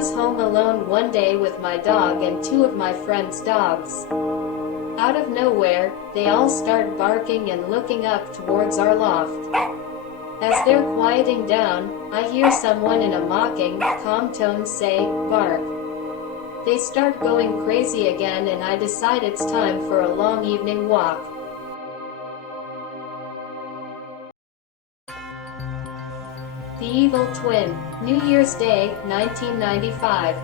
was home alone one day with my dog and two of my friends' dogs. Out of nowhere, they all start barking and looking up towards our loft. As they're quieting down, I hear someone in a mocking, calm tone say, "Bark." They start going crazy again and I decide it's time for a long evening walk. The Evil Twin, New Year's Day, 1995.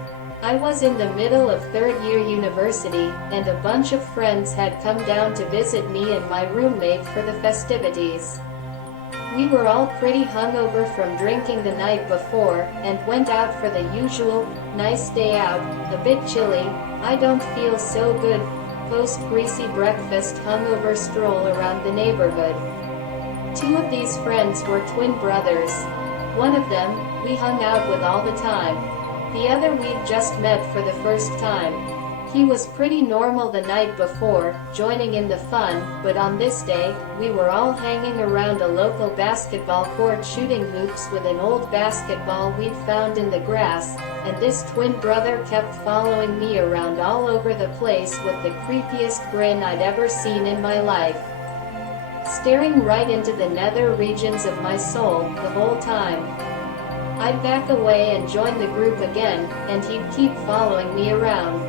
I was in the middle of third-year university, and a bunch of friends had come down to visit me and my roommate for the festivities. We were all pretty hungover from drinking the night before, and went out for the usual, nice day out, a bit chilly, I don't feel so good, post-greasy breakfast hungover stroll around the neighborhood. Two of these friends were twin brothers. One of them, we hung out with all the time. The other we'd just met for the first time. He was pretty normal the night before, joining in the fun, but on this day, we were all hanging around a local basketball court shooting hoops with an old basketball we'd found in the grass, and this twin brother kept following me around all over the place with the creepiest grin I'd ever seen in my life. Staring right into the nether regions of my soul, the whole time. I'd back away and join the group again, and he'd keep following me around.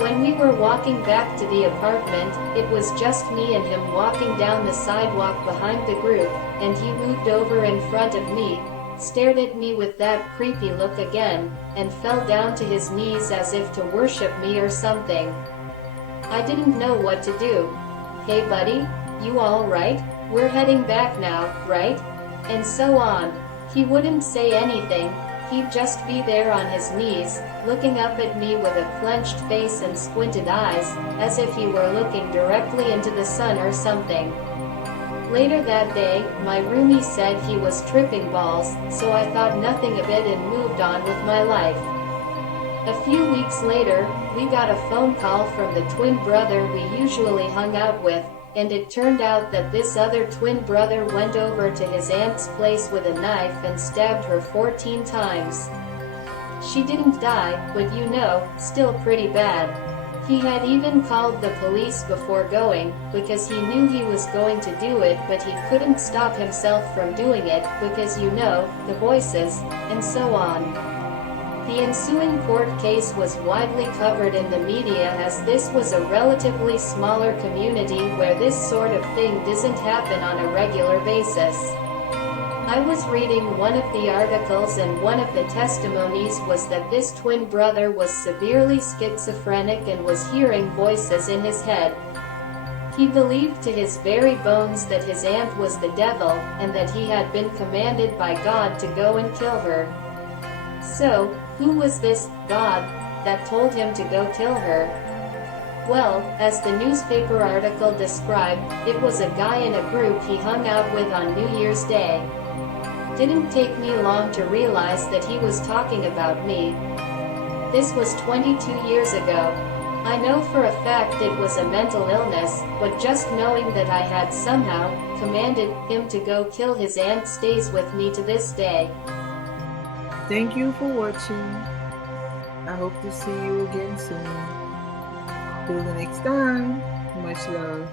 When we were walking back to the apartment, it was just me and him walking down the sidewalk behind the group, and he moved over in front of me, stared at me with that creepy look again, and fell down to his knees as if to worship me or something. I didn't know what to do. "Hey buddy, you all right? We're heading back now, right?" And so on. He wouldn't say anything, he'd just be there on his knees, looking up at me with a clenched face and squinted eyes, as if he were looking directly into the sun or something. Later that day, my roomie said he was tripping balls, so I thought nothing of it and moved on with my life. A few weeks later, we got a phone call from the twin brother we usually hung out with, and it turned out that this other twin brother went over to his aunt's place with a knife and stabbed her 14 times. She didn't die, but you know, still pretty bad. He had even called the police before going, because he knew he was going to do it, but he couldn't stop himself from doing it, because you know, the voices, and so on. The ensuing court case was widely covered in the media as this was a relatively smaller community where this sort of thing doesn't happen on a regular basis. I was reading one of the articles and one of the testimonies was that this twin brother was severely schizophrenic and was hearing voices in his head. He believed to his very bones that his aunt was the devil, and that he had been commanded by God to go and kill her. So, who was this God that told him to go kill her? Well, as the newspaper article described, it was a guy in a group he hung out with on New Year's Day. Didn't take me long to realize that he was talking about me. This was 22 years ago. I know for a fact it was a mental illness, but just knowing that I had somehow commanded him to go kill his aunt stays with me to this day. Thank you for watching. I hope to see you again soon. Till the next time, much love.